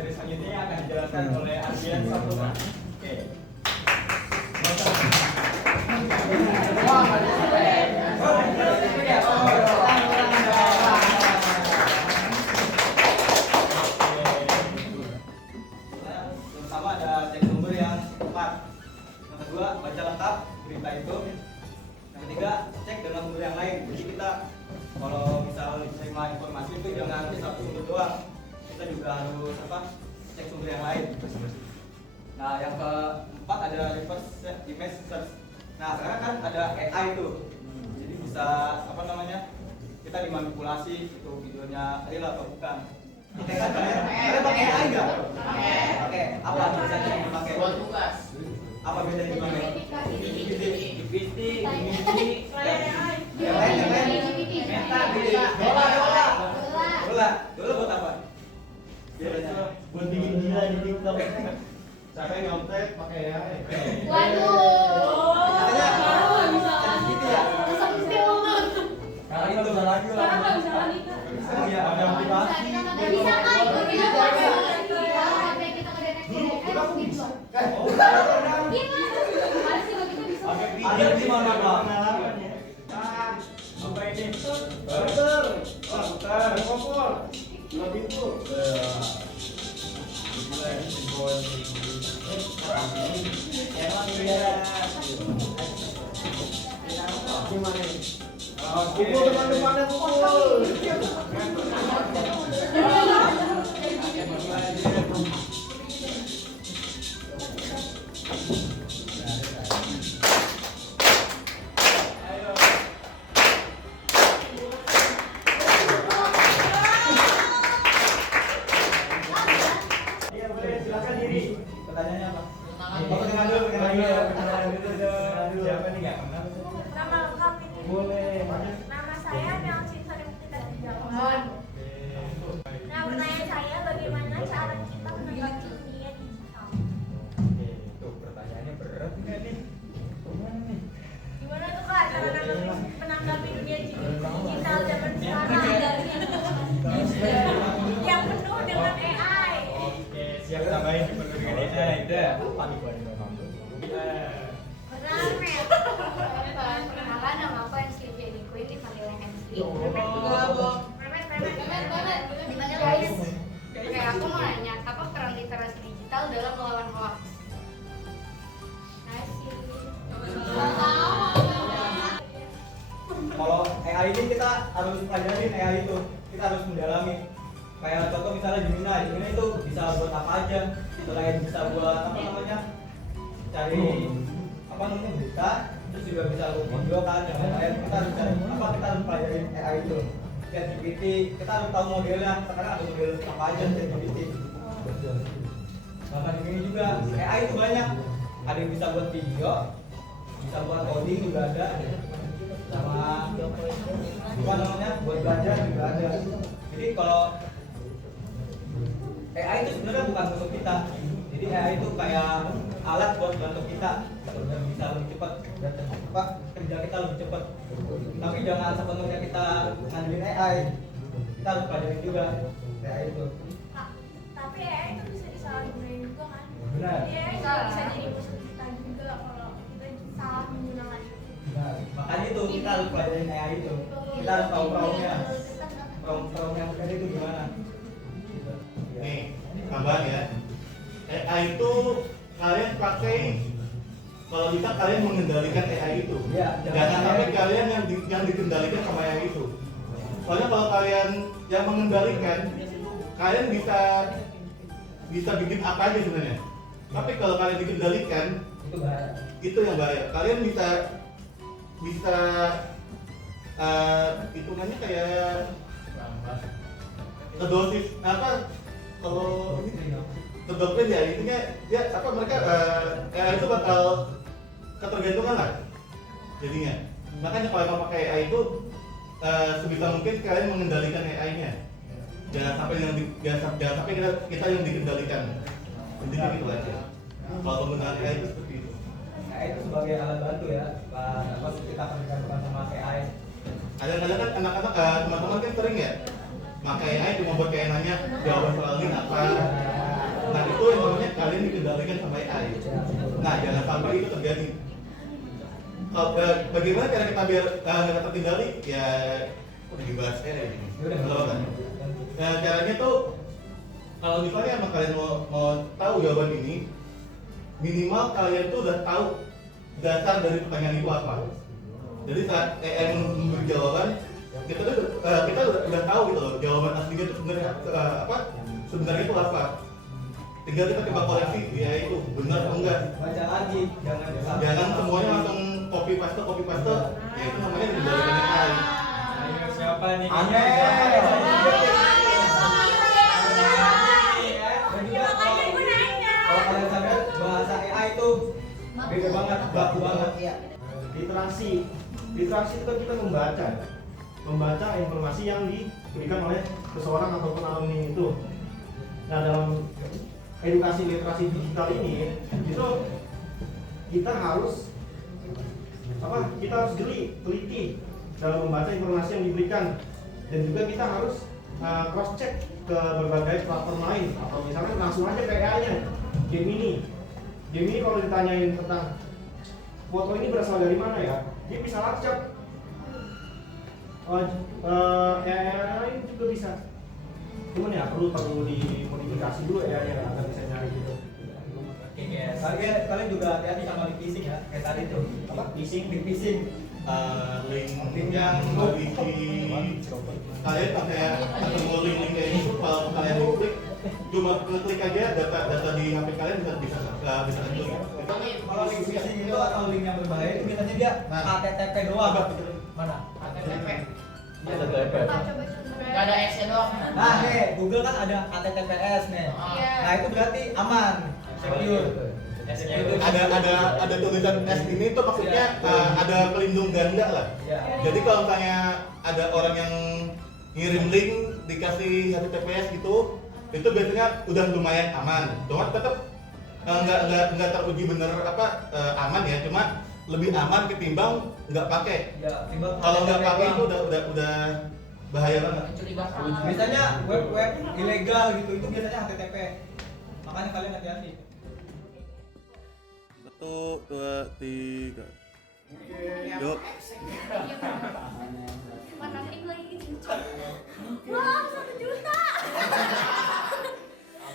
materi selanjutnya akan dijelaskan oleh Ardian Sabtu. Oke. Pertama ada cek sumber yang tepat. Yang kedua, baca lengkap berita itu. Yang ketiga, cek dengan sumber yang lain. Jadi kita kalau misal terima informasi itu jangan satu sumber doang. Kita juga harus cek sumber yang lain. Nah, yang keempat ada reverse image search. Nah, sekarang kan ada AI tuh. Jadi bisa kita dimanipulasi itu videonya real atau bukan. Kalian pakai AI nggak? Pakai. Apa biasanya yang dipakai? Buat tugas. Apa biasanya dipakai? GPT. Yang lain. Dola buat apa? Biasanya buat bikin gila di TikTok. Siapa yang nyontek pakai AI? gitu ya. Sekarang itu nggak lagi lah. Iya, ada aplikasi. Ada di mana Pak? Apa ini? Butter. Butter. Kompor. Lebih itu. Pukul depan-depannya pukul. Iya boleh, silakan diri. Pertanyaannya apa? Perkenalan dulu. Siapa nih nggak kenal? Nama lengkap ini. Boleh. Nama saya Nelsin Sari Muktita Setiawan. Nah, pertanyaan saya bagaimana cara kita menanggapi dunia digital? Tuh pertanyaannya berat nggak nih? Gimana nih? Gimana tuh Kak cara menanggapi dunia digital zaman sekarang yang penuh dengan AI? Oke, siap tambahin penuh dengan AI. Udah. Apa nih buat Perkenalan, nama aku MC Jenny Queen di panggilan MC. Gimana guys? Kayak aku mau nanya, apa peran literasi digital dalam melawan hoax? Kalau AI ini kita harus pelajarin AI itu, kita harus mendalami. Kayak contoh misalnya Gemini itu bisa buat apa aja, selain bisa buat cari berita, terus juga bisa buat video kan, yang lain. Kita harus cari kita harus pelajarin AI itu. ChatGPT, kita harus tahu modelnya. Sekarang ada model apa aja ChatGPT. Bahkan ini juga AI itu banyak. Ada yang bisa buat video, bisa buat coding juga ada, sama buat belajar juga ada. Jadi kalau AI itu sebenarnya bukan musuh kita. Jadi AI itu kayak alat buat bantu kita biar bisa lebih cepat dan kerja kita lebih cepat. Tapi jangan sepenuhnya kita ngandelin AI. Kita harus pelajarin juga AI itu. Tapi AI itu bisa disalahgunain juga kan? Benar. AI bisa jadi musuh kita juga kalau kita salah menggunakan itu. Nah, makanya itu kita harus pelajarin AI itu. Kita harus tahu promnya. Prom yang benar itu gimana? Nih, tambahan ya. AI itu kalian pakai kalau bisa kalian mengendalikan AI itu. Ya, Jangan sampai kalian yang dikendalikan sama AI itu. Soalnya kalau kalian yang mengendalikan, kalian bisa bikin apa aja sebenarnya. Tapi kalau kalian dikendalikan, itu bahaya. itu yang bahaya. Kalian bisa hitungannya kayak ngedosis kalau ini kedoktrin ya intinya mereka AI itu bakal ketergantungan lah jadinya. Makanya kalau mau pakai AI itu sebisa mungkin kalian mengendalikan AI-nya. Jangan sampai kita yang dikendalikan. Intinya gitu aja. Kalau penggunaan AI itu seperti itu. AI itu sebagai alat bantu ya. Kita bergantung sama AI. Kadang-kadang kan anak-anak teman-teman kan sering ya pakai AI cuma buat kayak nanya jawaban soal ini apa kalian dikendalikan sama AI. Nah, jangan sampai itu terjadi. Bagaimana cara kita biar nggak terkendali? Ya, udah dibahas ini. Nah, caranya tuh kalau misalnya emang kalian mau tahu jawaban ini, minimal kalian tuh udah tahu dasar dari pertanyaan itu apa. Jadi saat AI memberi jawaban, kita udah tahu gitu loh jawaban aslinya itu sebenarnya sebenarnya itu apa. Tinggal kita coba koreksi ya itu benar atau enggak. Baca lagi, Jangan semuanya langsung copy paste, ya itu namanya dikendalikan AI. Ayo siapa nih? Aneh. Ya makanya gue nanya. Kalau kalian sadar bahasa AI itu beda banget, baku banget. Literasi itu kan kita membaca informasi yang diberikan oleh seseorang ataupun alumni itu. Nah, dalam edukasi literasi digital ini itu kita harus teliti dalam membaca informasi yang diberikan, dan juga kita harus cross check ke berbagai platform lain, atau misalnya langsung aja ke AI-nya. Gemini kalau ditanyain tentang foto ini berasal dari mana ya, dia bisa lacak. AI juga bisa, cuman ya perlu dimodifikasi dulu AI-nya agar bisa nyari gitu. Kalian juga hati-hati sama link phishing ya, kayak tadi tuh apa? Link phishing. Link yang berisi kalian pakai ketemu link kayak gitu, kalau kalian klik cuma klik aja data di HP kalian bisa klik. Kalau link phishing itu atau link yang berbahaya itu biasanya dia HTTP doang. Mana? HTTP. Gak ada S doang. Nah, nih Google kan ada HTTPS nih. Iya. Nah, itu berarti aman, secure. Ada tulisan S ini tuh maksudnya ada pelindung ganda lah. Ya. Jadi kalau misalnya ada orang yang ngirim link dikasih HTTPS gitu, itu biasanya udah lumayan aman. Cuma tetap nggak teruji bener aman ya, cuma lebih aman ketimbang nggak pakai. Ya, Kalau nggak pakai itu udah bahaya banget. biasanya web ilegal gitu itu biasanya HTTP. Makanya kalian hati-hati. 1, 2, 3. Yuk. Manasin lagi. Wah, 1 juta.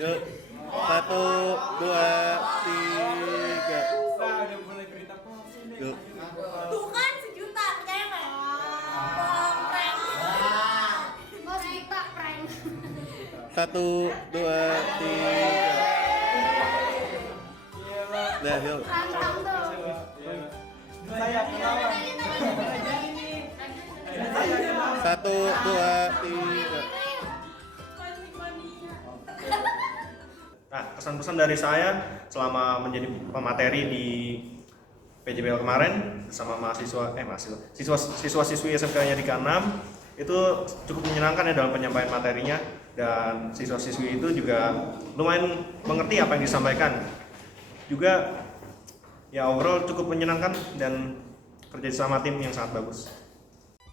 Yuk. 1, 2, 3. Udah mulai berita palsu nih. Yuk. Tuh kan 1 juta, percaya nggak? Bohong, prank. Bos kita prank. 1, 2, 3. Dah, yuk. Rantang tuh. Saya ketawa. 1, 2, 3. Nah, pesan-pesan dari saya selama menjadi pemateri di PJBL kemarin bersama siswa-siswi SMK-nya di K6 itu cukup menyenangkan ya dalam penyampaian materinya, dan siswa-siswi itu juga lumayan mengerti apa yang disampaikan. Juga ya overall cukup menyenangkan dan kerja sama tim yang sangat bagus.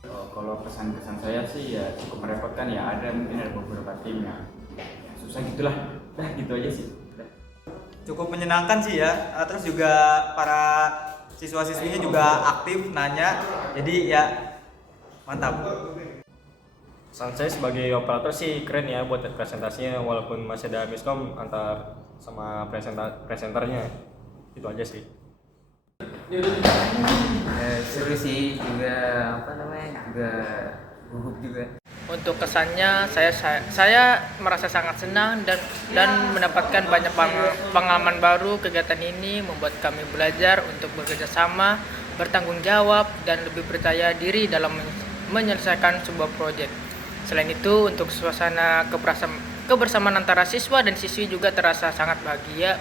Kalau pesan-pesan saya sih ya cukup merepotkan ya, mungkin ada beberapa tim yang susah gitulah. Dah gitu aja sih. Cukup menyenangkan sih ya. Terus juga para siswa-siswinya juga aktif nanya. Jadi ya mantap. Pesan saya sebagai operator sih keren ya buat presentasinya, walaupun masih ada miskom antar sama presenternya. Itu aja sih. Seru sih, juga juga gugup juga. Untuk kesannya saya merasa sangat senang dan mendapatkan banyak pengalaman baru. Kegiatan ini membuat kami belajar untuk bekerja sama, bertanggung jawab, dan lebih percaya diri dalam menyelesaikan sebuah proyek. Selain itu, untuk suasana kebersamaan antara siswa dan siswi juga terasa sangat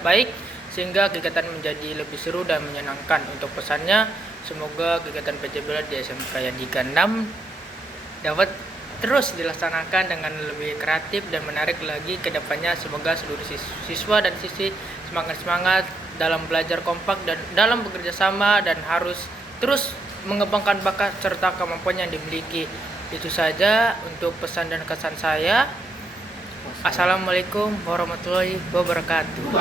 baik, sehingga kegiatan menjadi lebih seru dan menyenangkan. Untuk pesannya, semoga kegiatan PJBL di SMK Yadika 6 dapat terus dilaksanakan dengan lebih kreatif dan menarik lagi ke depannya. Semoga seluruh siswa dan siswi semangat dalam belajar kompak dan dalam bekerja sama, dan harus terus mengembangkan bakat serta kemampuan yang dimiliki. Itu saja untuk pesan dan kesan saya. Assalamualaikum warahmatullahi wabarakatuh.